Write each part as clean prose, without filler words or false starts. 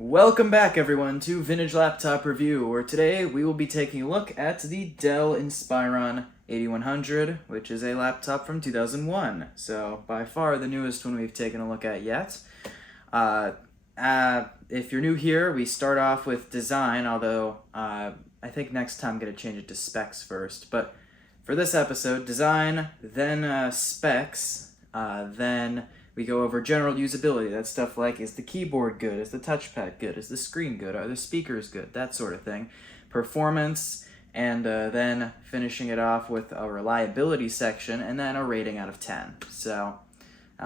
Welcome back everyone to Vintage Laptop Review, where today we will be taking a look at the Dell Inspiron 8100, which is a laptop from 2001, so by far the newest one we've taken a look at yet. If you're new here, we start off with design, although I think next time I'm going to change it to specs first, but for this episode, design, then specs, then we go over general usability. That's stuff like, is the keyboard good? Is the touchpad good? Is the screen good? Are the speakers good? That sort of thing. Performance, and then finishing it off with a reliability section, and then a rating out of 10. So,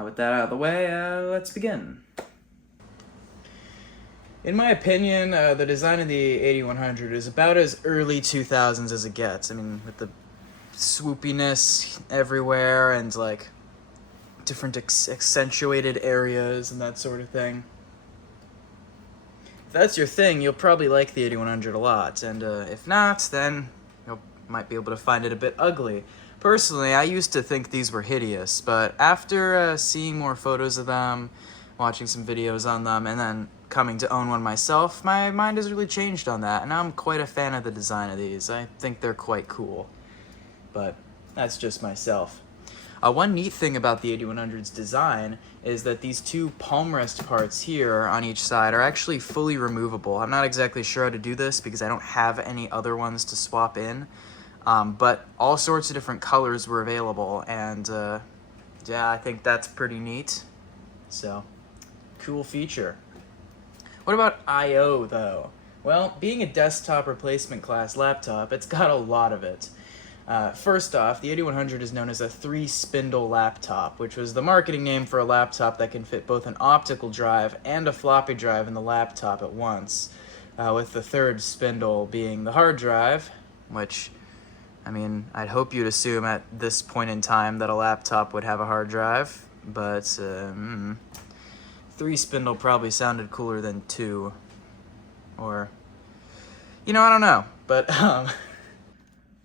with that out of the way, let's begin. In my opinion, the design of the 8100 is about as early 2000s as it gets. I mean, with the swoopiness everywhere and like different accentuated areas and that sort of thing. If that's your thing, you'll probably like the 8100 a lot, and if not, then you might be able to find it a bit ugly. Personally, I used to think these were hideous, but after seeing more photos of them, watching some videos on them, and then coming to own one myself, my mind has really changed on that, and now I'm quite a fan of the design of these. I think they're quite cool, but that's just myself. One neat thing about the 8100's design is that these two palm rest parts here on each side are actually fully removable. I'm not exactly sure how to do this because I don't have any other ones to swap in, but all sorts of different colors were available, and yeah, I think that's pretty neat. So, cool feature. What about I/O though? Well, being a desktop replacement class laptop, it's got a lot of it. First off, the 8100 is known as a 3-spindle laptop, which was the marketing name for a laptop that can fit both an optical drive and a floppy drive in the laptop at once, with the third spindle being the hard drive, which, I mean, I'd hope you'd assume at this point in time that a laptop would have a hard drive, but 3-spindle probably sounded cooler than 2, or, I don't know, but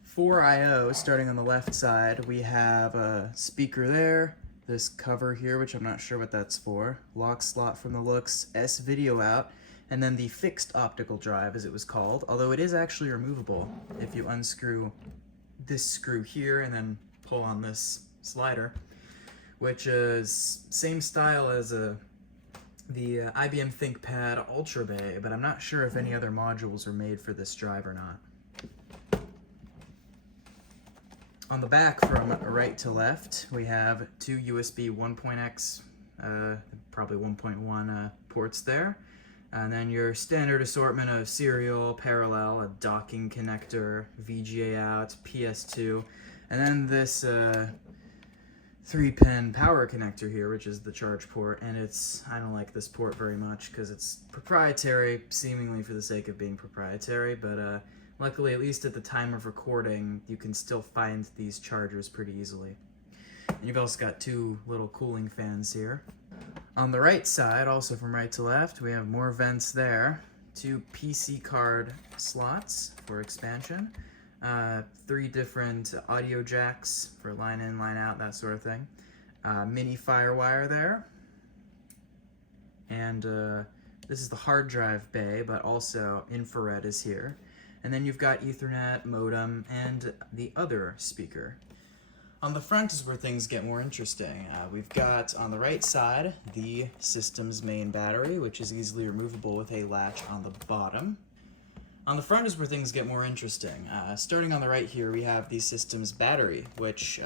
for I/O, starting on the left side, we have a speaker there, this cover here, which I'm not sure what that's for, lock slot from the looks, S-video out, and then the fixed optical drive, as it was called, although it is actually removable if you unscrew this screw here and then pull on this slider, which is same style as the IBM ThinkPad Ultra Bay, but I'm not sure if any other modules are made for this drive or not. On the back, from right to left, we have two USB 1.x, probably 1.1 ports there, and then your standard assortment of serial, parallel, a docking connector, VGA out, PS2, and then this 3-pin power connector here, which is the charge port, and I don't like this port very much because it's proprietary, seemingly for the sake of being proprietary, but luckily, at least at the time of recording, you can still find these chargers pretty easily. And you've also got two little cooling fans here. On the right side, also from right to left, we have more vents there. Two PC card slots for expansion. 3 different audio jacks for line in, line out, that sort of thing. Mini FireWire there. And this is the hard drive bay, but also infrared is here. And then you've got Ethernet, modem, and the other speaker. On the front is where things get more interesting. We've got, on the right side, the system's main battery, which is easily removable with a latch on the bottom. On the front is where things get more interesting. Starting on the right here, we have the system's battery, which,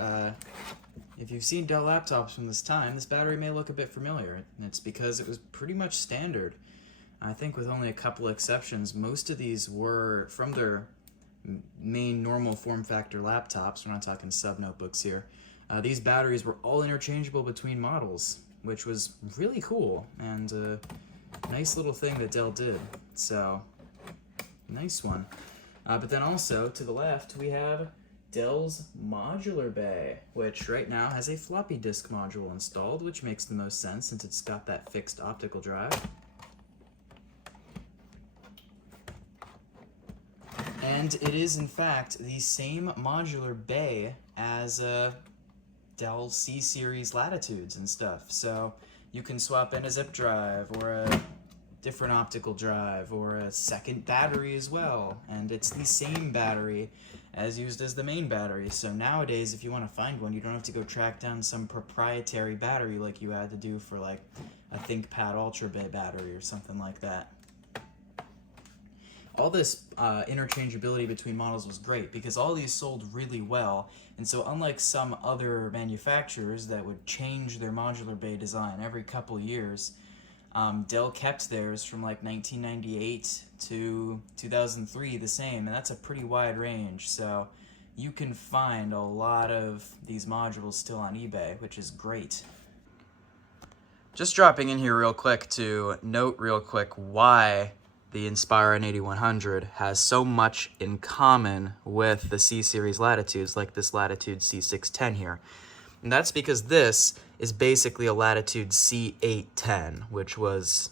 if you've seen Dell laptops from this time, this battery may look a bit familiar. And it's because it was pretty much standard. I think with only a couple exceptions, most of these were from their main normal form factor laptops. We're not talking sub-notebooks here. These batteries were all interchangeable between models, which was really cool and a nice little thing that Dell did. So, nice one. But then also, to the left, we have Dell's modular bay, which right now has a floppy disk module installed, which makes the most sense since it's got that fixed optical drive. And it is, in fact, the same modular bay as Dell C-Series Latitudes and stuff. So you can swap in a zip drive or a different optical drive or a second battery as well, and it's the same battery as used as the main battery. So nowadays, if you want to find one, you don't have to go track down some proprietary battery like you had to do for like a ThinkPad Ultra Bay battery or something like that. All this interchangeability between models was great because all these sold really well, and so unlike some other manufacturers that would change their modular bay design every couple years, Dell kept theirs from like 1998 to 2003 the same, and that's a pretty wide range, so you can find a lot of these modules still on eBay, which is great. Just dropping in here real quick to note real quick why the Inspiron 8100 has so much in common with the C-Series Latitudes, like this Latitude C610 here. And that's because this is basically a Latitude C810, which was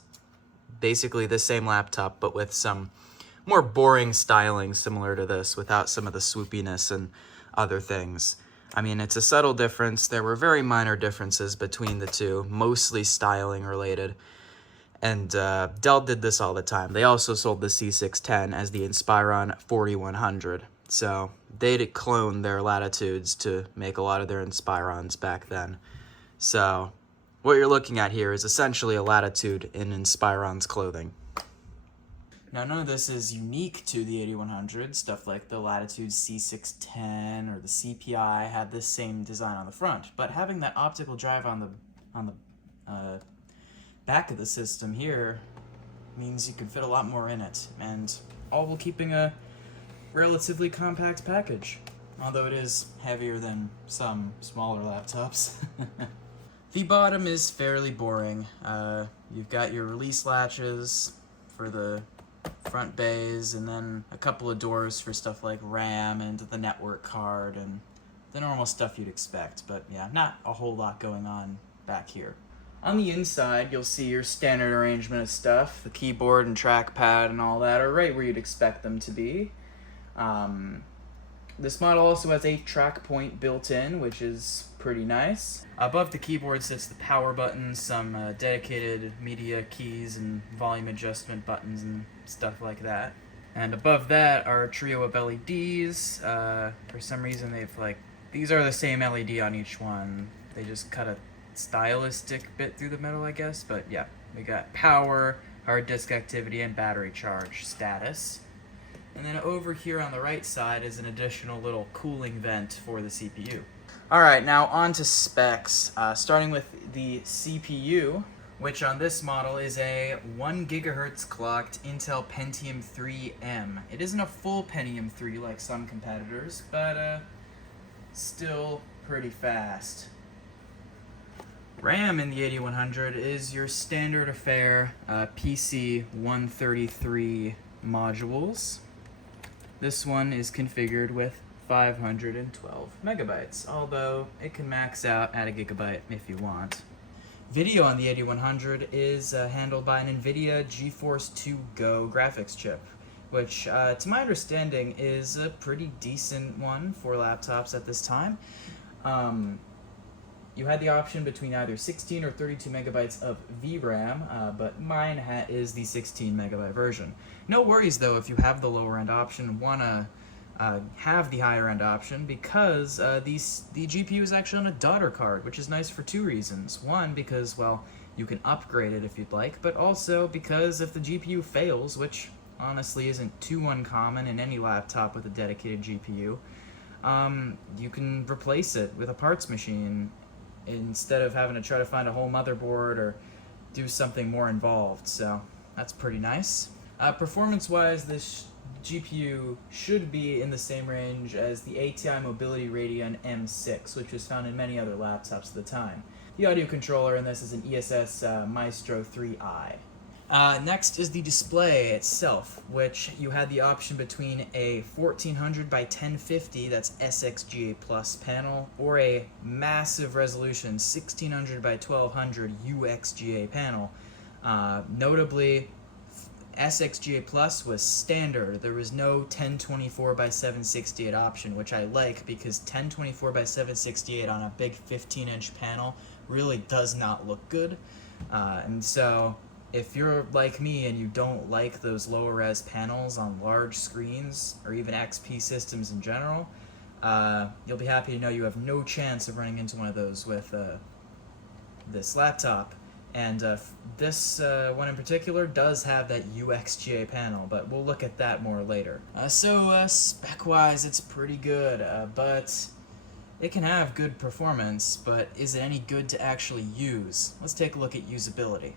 basically the same laptop, but with some more boring styling similar to this, without some of the swoopiness and other things. I mean, it's a subtle difference. There were very minor differences between the two, mostly styling related. And Dell did this all the time. They also sold the C610 as the Inspiron 4100. So they'd clone their Latitudes to make a lot of their Inspirons back then. So what you're looking at here is essentially a Latitude in Inspiron's clothing. Now, none of this is unique to the 8100. Stuff like the Latitude C610 or the CPI had this same design on the front. But having that optical drive on the back of the system here means you can fit a lot more in it, and all while keeping a relatively compact package, although it is heavier than some smaller laptops. The bottom is fairly boring. You've got your release latches for the front bays, and then a couple of doors for stuff like RAM and the network card and the normal stuff you'd expect, but yeah, not a whole lot going on back here. On the inside, you'll see your standard arrangement of stuff. The keyboard and trackpad and all that are right where you'd expect them to be. This model also has a track point built in, which is pretty nice. Above the keyboard sits the power button, some dedicated media keys and volume adjustment buttons and stuff like that. And above that are a trio of LEDs. For some reason these are the same LED on each one. They just cut a stylistic bit through the middle, I guess, but yeah, we got power, hard disk activity, and battery charge status. And then over here on the right side is an additional little cooling vent for the CPU. Alright, now on to specs, starting with the CPU, which on this model is a 1 GHz clocked Intel Pentium 3M. It isn't a full Pentium 3 like some competitors, but still pretty fast. RAM in the 8100 is your standard affair PC 133 modules. This one is configured with 512 megabytes, although it can max out at a gigabyte if you want. Video on the 8100 is handled by an NVIDIA GeForce 2 Go graphics chip, which to my understanding is a pretty decent one for laptops at this time. You had the option between either 16 or 32 megabytes of VRAM, but mine is the 16 megabyte version. No worries though if you have the lower end option and want to have the higher end option, because the GPU is actually on a daughter card, which is nice for two reasons. One, because, well, you can upgrade it if you'd like, but also because if the GPU fails, which honestly isn't too uncommon in any laptop with a dedicated GPU, you can replace it with a parts machine instead of having to try to find a whole motherboard or do something more involved, so that's pretty nice. Performance-wise, this GPU should be in the same range as the ATI Mobility Radeon M6, which was found in many other laptops at the time. The audio controller in this is an ESS Maestro 3i. Next is the display itself, which you had the option between a 1400 by 1050, that's SXGA Plus panel, or a massive resolution 1600 by 1200 UXGA panel. Notably, SXGA Plus was standard. There was no 1024 by 768 option, which I like because 1024 by 768 on a big 15-inch panel really does not look good. And so If you're like me and you don't like those lower res panels on large screens, or even XP systems in general, you'll be happy to know you have no chance of running into one of those with this laptop. And this one in particular does have that UXGA panel, but we'll look at that more later. Spec-wise, it's pretty good, but it can have good performance, but is it any good to actually use? Let's take a look at usability.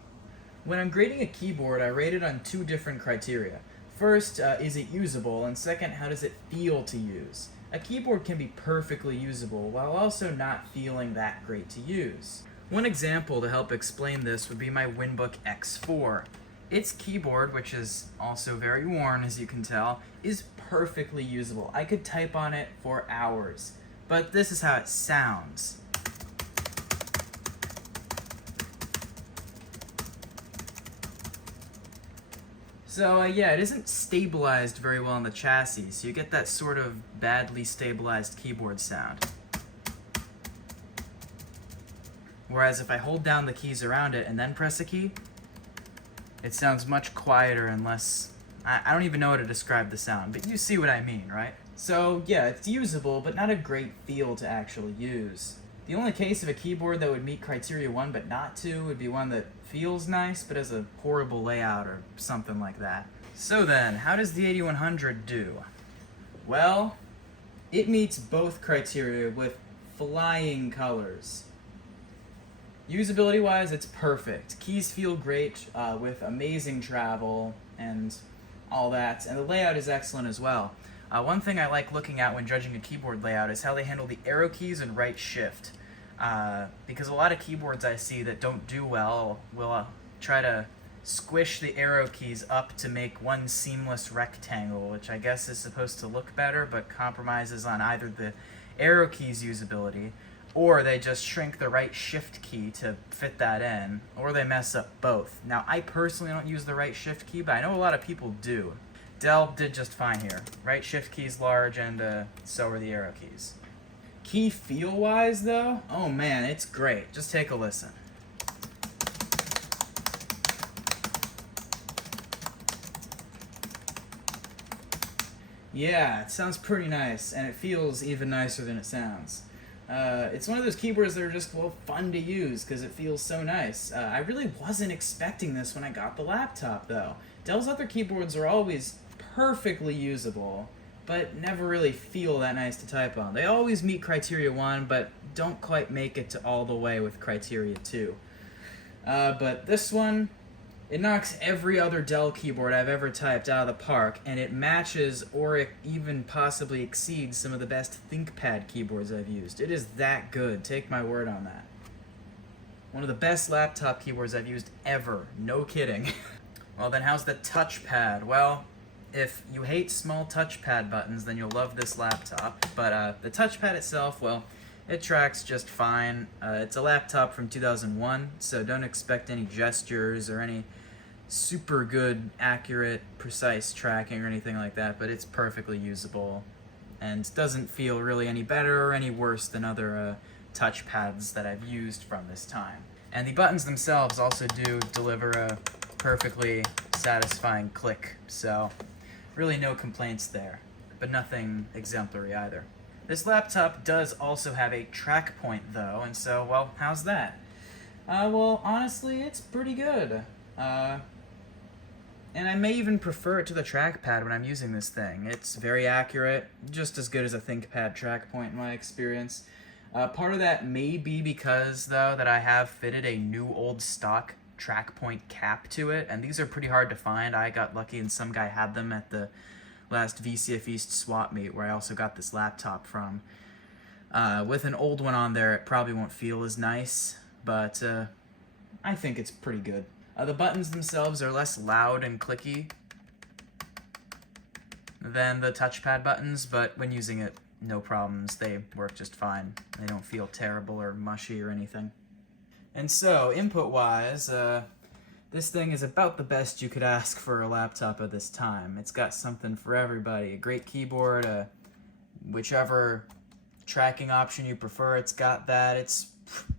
When I'm grading a keyboard, I rate it on two different criteria. First, is it usable, and second, how does it feel to use? A keyboard can be perfectly usable while also not feeling that great to use. One example to help explain this would be my Winbook X4. Its keyboard, which is also very worn as you can tell, is perfectly usable. I could type on it for hours. But this is how it sounds. So yeah, it isn't stabilized very well on the chassis, so you get that sort of badly stabilized keyboard sound. Whereas if I hold down the keys around it and then press a key, it sounds much quieter and less... I don't even know how to describe the sound, but you see what I mean, right? So yeah, it's usable, but not a great feel to actually use. The only case of a keyboard that would meet criteria 1 but not 2 would be one that feels nice but has a horrible layout or something like that. So then, how does the 8100 do? Well, it meets both criteria with flying colors. Usability-wise, it's perfect. Keys feel great with amazing travel and all that, and the layout is excellent as well. One thing I like looking at when judging a keyboard layout is how they handle the arrow keys and right shift. Because a lot of keyboards I see that don't do well will try to squish the arrow keys up to make one seamless rectangle, which I guess is supposed to look better, but compromises on either the arrow keys usability, or they just shrink the right shift key to fit that in, or they mess up both. Now, I personally don't use the right shift key, but I know a lot of people do. Dell did just fine here. Right shift key's large, and so are the arrow keys. Key feel-wise, though, oh man, it's great. Just take a listen. Yeah, it sounds pretty nice, and it feels even nicer than it sounds. It's one of those keyboards that are just, well, fun to use because it feels so nice. I really wasn't expecting this when I got the laptop, though. Dell's other keyboards are always perfectly usable, but never really feel that nice to type on. They always meet criteria 1, but don't quite make it to all the way with criteria 2. But this one, it knocks every other Dell keyboard I've ever typed out of the park, and it matches or it even possibly exceeds some of the best ThinkPad keyboards I've used. It is that good, take my word on that. One of the best laptop keyboards I've used ever, no kidding. Well then, how's the touchpad? Well, if you hate small touchpad buttons, then you'll love this laptop, but the touchpad itself, well, it tracks just fine. It's a laptop from 2001, so don't expect any gestures or any super good, accurate, precise tracking or anything like that, but it's perfectly usable and doesn't feel really any better or any worse than other touchpads that I've used from this time. And the buttons themselves also do deliver a perfectly satisfying click, so really no complaints there, but nothing exemplary either. This laptop does also have a track point though, and so, well, how's that? Well, honestly, it's pretty good. And I may even prefer it to the trackpad when I'm using this thing. It's very accurate, just as good as a ThinkPad track point in my experience. Part of that may be because, though, that I have fitted a new old stock track point cap to it, and these are pretty hard to find. I got lucky and some guy had them at the last VCF East swap meet where I also got this laptop from. With an old one on there, it probably won't feel as nice, but I think it's pretty good. The buttons themselves are less loud and clicky than the touchpad buttons, but when using it, no problems. They work just fine. They don't feel terrible or mushy or anything. And so, input-wise, this thing is about the best you could ask for a laptop at this time. It's got something for everybody. A great keyboard, whichever tracking option you prefer, it's got that. It's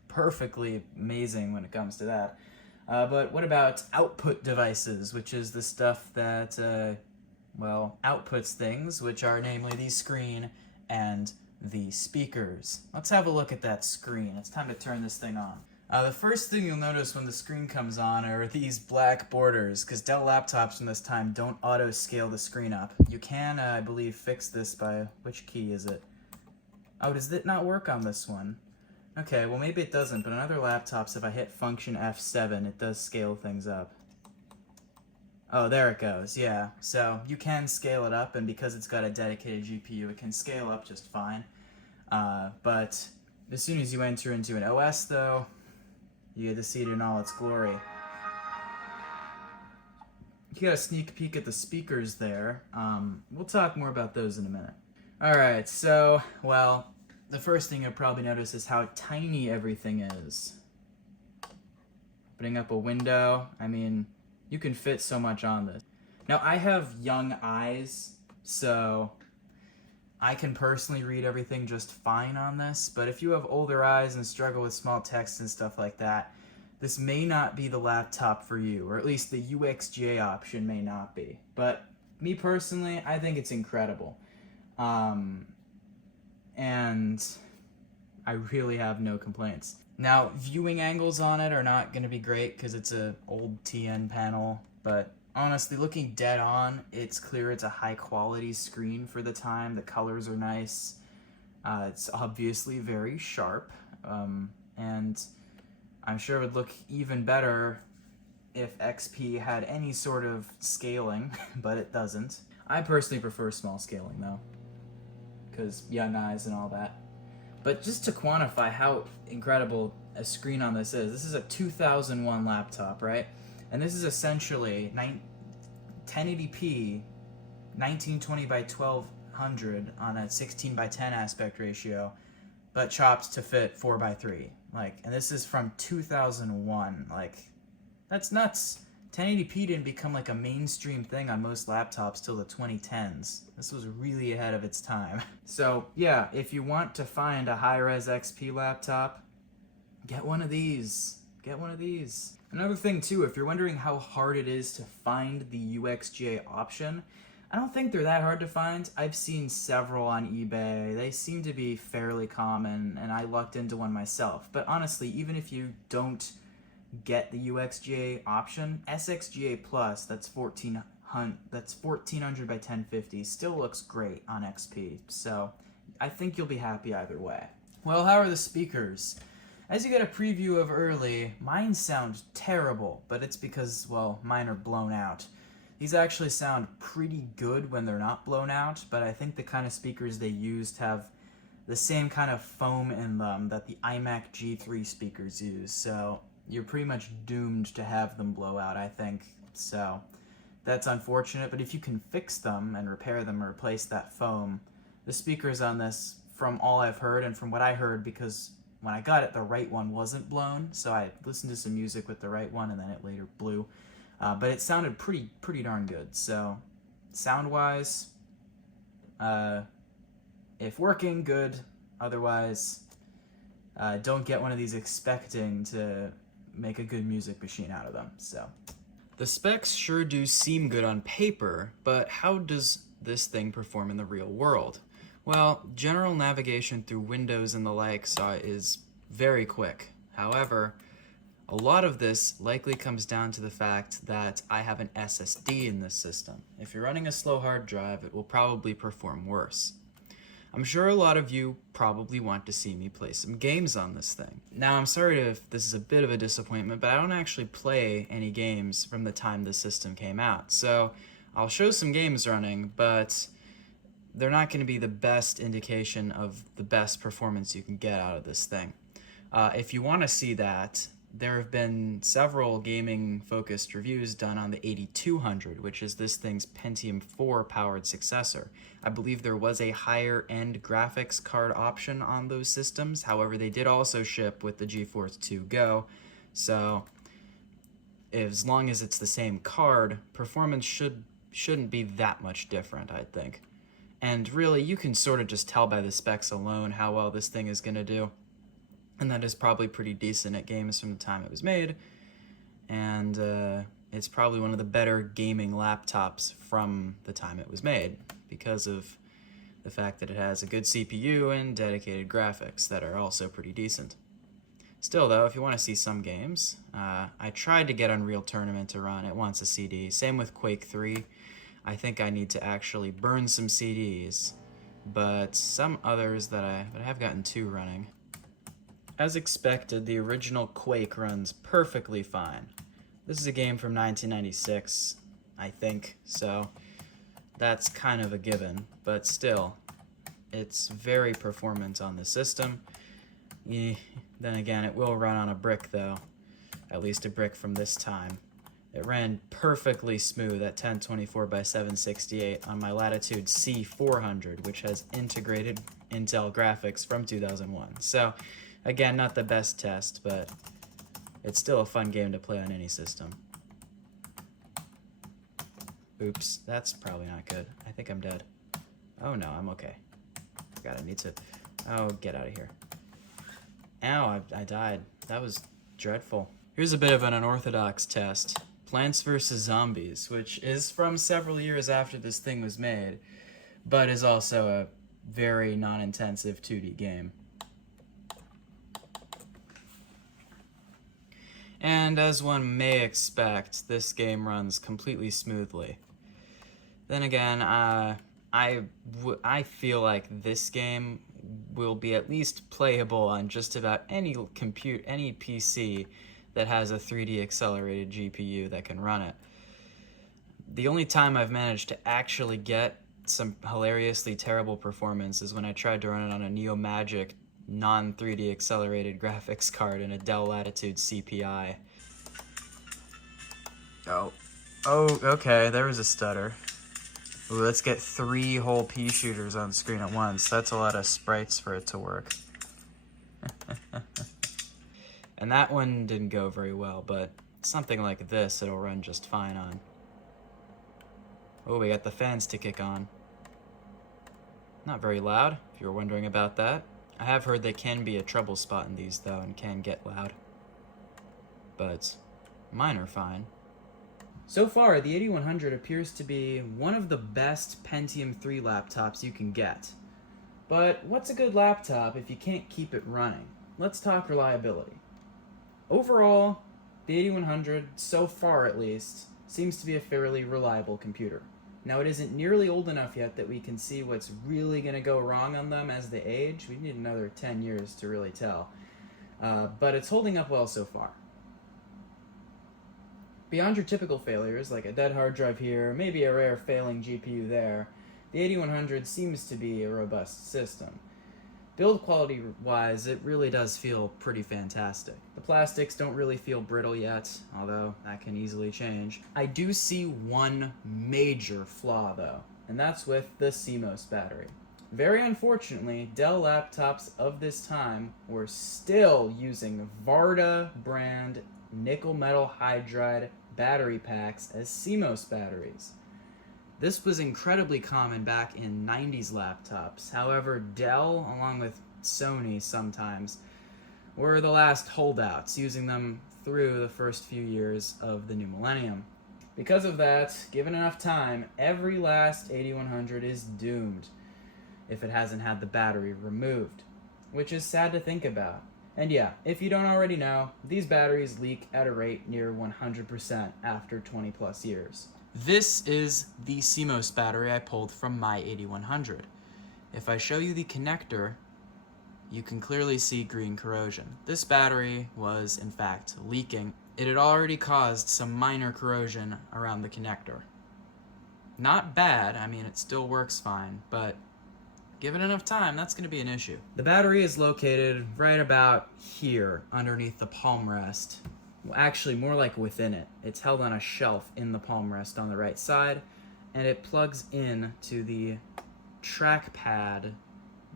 perfectly amazing when it comes to that. But what about output devices, which is the stuff that, well, outputs things, which are namely the screen and the speakers. Let's have a look at that screen. It's time to turn this thing on. The first thing you'll notice when the screen comes on are these black borders, because Dell laptops from this time don't auto-scale the screen up. You can, I believe, fix this by, which key is it? Oh, does it not work on this one? Okay, well maybe it doesn't, but on other laptops, if I hit function F7, it does scale things up. Oh, there it goes, yeah. So you can scale it up, and because it's got a dedicated GPU, it can scale up just fine. But as soon as you enter into an OS, though, you get to see it in all its glory. You got a sneak peek at the speakers there. We'll talk more about those in a minute. Alright, so, well, the first thing you'll probably notice is how tiny everything is. Putting up a window, I mean, you can fit so much on this. Now, I have young eyes, so I can personally read everything just fine on this, but if you have older eyes and struggle with small text and stuff like that, this may not be the laptop for you, or at least the UXGA option may not be. But me personally, I think it's incredible. And I really have no complaints. Now, viewing angles on it are not going to be great because it's an old TN panel, but honestly, looking dead on, it's clear it's a high quality screen for the time. The colors are nice. It's obviously very sharp, and I'm sure it would look even better if XP had any sort of scaling, but it doesn't. I personally prefer small scaling though, because young eyes and all that. But just to quantify how incredible a screen on this is a 2001 laptop, right? And this is essentially 1080p, 1920 by 1200 on a 16 by 10 aspect ratio, but chopped to fit 4 by 3. Like, and this is from 2001. Like, that's nuts. 1080p didn't become like a mainstream thing on most laptops till the 2010s. This was really ahead of its time. So yeah, if you want to find a high-res XP laptop, get one of these. Get one of these. Another thing too, if you're wondering how hard it is to find the UXGA option, I don't think they're that hard to find. I've seen several on eBay. They seem to be fairly common, and I lucked into one myself. But honestly, even if you don't get the UXGA option, SXGA Plus, that's 1400 by 1050, still looks great on XP. So I think you'll be happy either way. Well, how are the speakers? As you get a preview of early, mine sound terrible, but it's because, well, mine are blown out. These actually sound pretty good when they're not blown out, but I think the kind of speakers they used have the same kind of foam in them that the iMac G3 speakers use, so you're pretty much doomed to have them blow out, I think. So that's unfortunate, but if you can fix them and repair them or replace that foam, the speakers on this, from all I've heard and from what I heard, because when I got it, the right one wasn't blown, so I listened to some music with the right one and then it later blew. But it sounded pretty darn good. So sound-wise, if working, good. Otherwise, don't get one of these expecting to make a good music machine out of them. So the specs sure do seem good on paper, but how does this thing perform in the real world? Well, general navigation through windows and the likes is very quick. However, a lot of this likely comes down to the fact that I have an SSD in this system. If you're running a slow hard drive, it will probably perform worse. I'm sure a lot of you probably want to see me play some games on this thing. Now, I'm sorry if this is a bit of a disappointment, but I don't actually play any games from the time this system came out. So I'll show some games running, but they're not going to be the best indication of the best performance you can get out of this thing. If you want to see that, there have been several gaming-focused reviews done on the 8200, which is this thing's Pentium 4-powered successor. I believe there was a higher-end graphics card option on those systems. However, they did also ship with the GeForce 2 Go, so as long as it's the same card, performance shouldn't be that much different, I think. And really, you can sort of just tell by the specs alone how well this thing is going to do. And that is probably pretty decent at games from the time it was made. and it's probably one of the better gaming laptops from the time it was made because of the fact that it has a good CPU and dedicated graphics that are also pretty decent. Still though, if you want to see some games, I tried to get Unreal Tournament to run. It wants a CD. Same with Quake 3. I think I need to actually burn some CDs, but some others that I have gotten 2 running. As expected, the original Quake runs perfectly fine. This is a game from 1996, I think, so that's kind of a given, but still, it's very performant on the system. Then again, it will run on a brick though, at least a brick from this time. It ran perfectly smooth at 1024 by 768 on my Latitude C400, which has integrated Intel graphics from 2001. So, again, not the best test, but it's still a fun game to play on any system. Oops, that's probably not good. I think I'm dead. Oh no, I'm okay. God, I need to... Oh, get out of here. Ow, I died. That was dreadful. Here's a bit of an unorthodox test. Plants vs. Zombies, which is from several years after this thing was made, but is also a very non-intensive 2D game. And as one may expect, this game runs completely smoothly. Then again, I feel like this game will be at least playable on just about any PC that has a 3D accelerated GPU that can run it. The only time I've managed to actually get some hilariously terrible performance is when I tried to run it on a Neomagic non-3D accelerated graphics card in a Dell Latitude CPI. Oh, okay, there was a stutter. Ooh, let's get 3 whole pea shooters on screen at once. That's a lot of sprites for it to work. And that one didn't go very well, but something like this it'll run just fine on. Oh, we got the fans to kick on. Not very loud, if you were wondering about that. I have heard they can be a trouble spot in these, though, and can get loud. But mine are fine. So far, the 8100 appears to be one of the best Pentium 3 laptops you can get. But what's a good laptop if you can't keep it running? Let's talk reliability. Overall, the 8100, so far at least, seems to be a fairly reliable computer. Now, it isn't nearly old enough yet that we can see what's really going to go wrong on them as they age. We need another 10 years to really tell. But it's holding up well so far. Beyond your typical failures, like a dead hard drive here, maybe a rare failing GPU there, the 8100 seems to be a robust system. Build quality wise, it really does feel pretty fantastic. The plastics don't really feel brittle yet, although that can easily change. I do see one major flaw though, and that's with the CMOS battery. Very unfortunately, Dell laptops of this time were still using Varda brand nickel metal hydride battery packs as CMOS batteries. This was incredibly common back in 90s laptops. However, Dell, along with Sony sometimes, were the last holdouts, using them through the first few years of the new millennium. Because of that, given enough time, every last 8100 is doomed if it hasn't had the battery removed, which is sad to think about. And yeah, if you don't already know, these batteries leak at a rate near 100% after 20 plus years. This is the CMOS battery I pulled from my 8100. If I show you the connector, you can clearly see green corrosion. This battery was, in fact, leaking. It had already caused some minor corrosion around the connector. Not bad, I mean, it still works fine, but given enough time, that's going to be an issue. The battery is located right about here, underneath the palm rest. Well, actually, more like within it. It's held on a shelf in the palm rest on the right side, and it plugs in to the trackpad,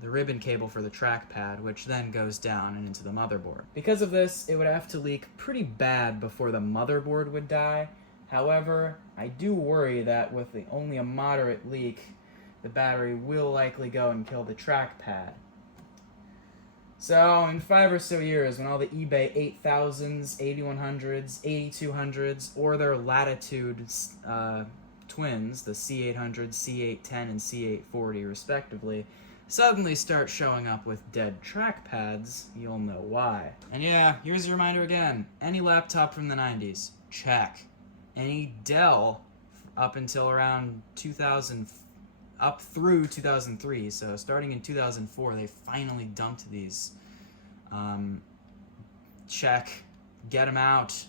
the ribbon cable for the trackpad, which then goes down and into the motherboard. Because of this, it would have to leak pretty bad before the motherboard would die. However, I do worry that with only a moderate leak, the battery will likely go and kill the trackpad. So in 5 or so years, when all the eBay 8000s, 8100s, 8200s, or their Latitude twins, the C800, C810, and C840 respectively, suddenly start showing up with dead trackpads, you'll know why. And yeah, here's a reminder again. Any laptop from the 90s, check. Any Dell up until around 2000, up through 2003, so starting in 2004, they finally dumped these. Check. Get them out.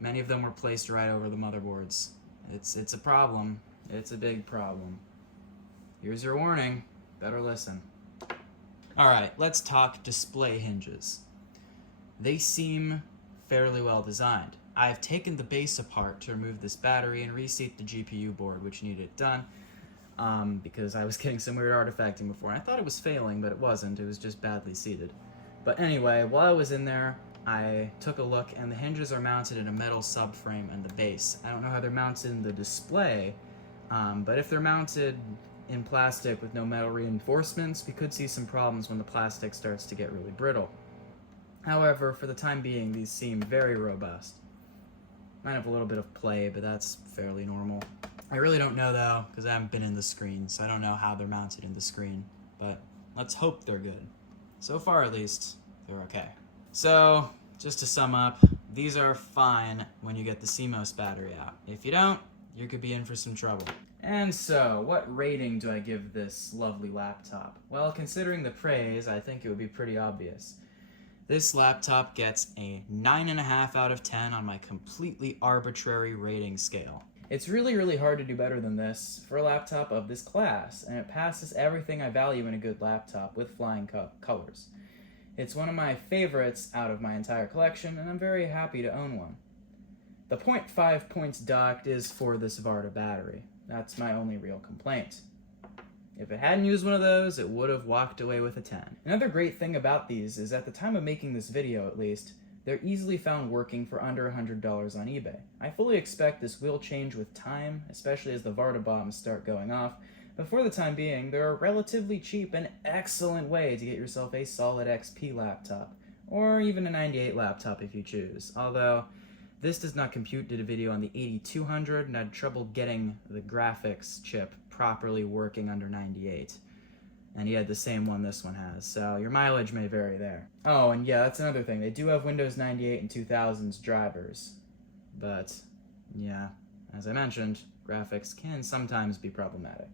Many of them were placed right over the motherboards. It's a problem. It's a big problem. Here's your warning. Better listen. Alright, let's talk display hinges. They seem fairly well designed. I've taken the base apart to remove this battery and reseat the GPU board, which needed it done, because I was getting some weird artifacting before, and I thought it was failing, but it wasn't. It was just badly seated. But anyway, while I was in there, I took a look, and the hinges are mounted in a metal subframe and the base. I don't know how they're mounted in the display, but if they're mounted in plastic with no metal reinforcements, we could see some problems when the plastic starts to get really brittle. However, for the time being, these seem very robust. Might have a little bit of play, but that's fairly normal. I really don't know though, because I haven't been in the screen, so I don't know how they're mounted in the screen, but let's hope they're good. So far at least, they're okay. So, just to sum up, these are fine when you get the CMOS battery out. If you don't, you could be in for some trouble. And so, what rating do I give this lovely laptop? Well, considering the praise, I think it would be pretty obvious. This laptop gets a 9.5 out of 10 on my completely arbitrary rating scale. It's really hard to do better than this for a laptop of this class, and it passes everything I value in a good laptop with flying colors. It's one of my favorites out of my entire collection, and I'm very happy to own one. The 0.5 points docked is for this Varta battery. That's my only real complaint. If it hadn't used one of those, it would have walked away with a 10. Another great thing about these is at the time of making this video, at least, they're easily found working for under $100 on eBay. I fully expect this will change with time, especially as the Varta bombs start going off, but for the time being, they're a relatively cheap and excellent way to get yourself a solid XP laptop, or even a 98 laptop if you choose, although this does not compute did a video on the 8200 and I had trouble getting the graphics chip properly working under 98. And he had the same one this one has, so your mileage may vary there. Oh, and yeah, that's another thing. They do have Windows 98 and 2000s drivers. But, yeah, as I mentioned, graphics can sometimes be problematic.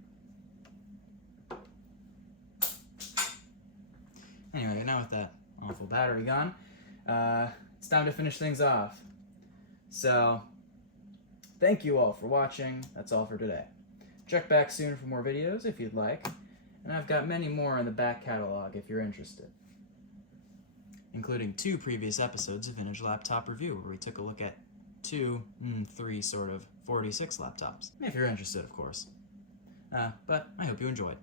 Anyway, now with that awful battery gone, it's time to finish things off. So, thank you all for watching. That's all for today. Check back soon for more videos if you'd like. And I've got many more in the back catalog if you're interested. Including 2 previous episodes of Vintage Laptop Review, where we took a look at 3 sort of 46 laptops. If you're interested, of course. But I hope you enjoyed.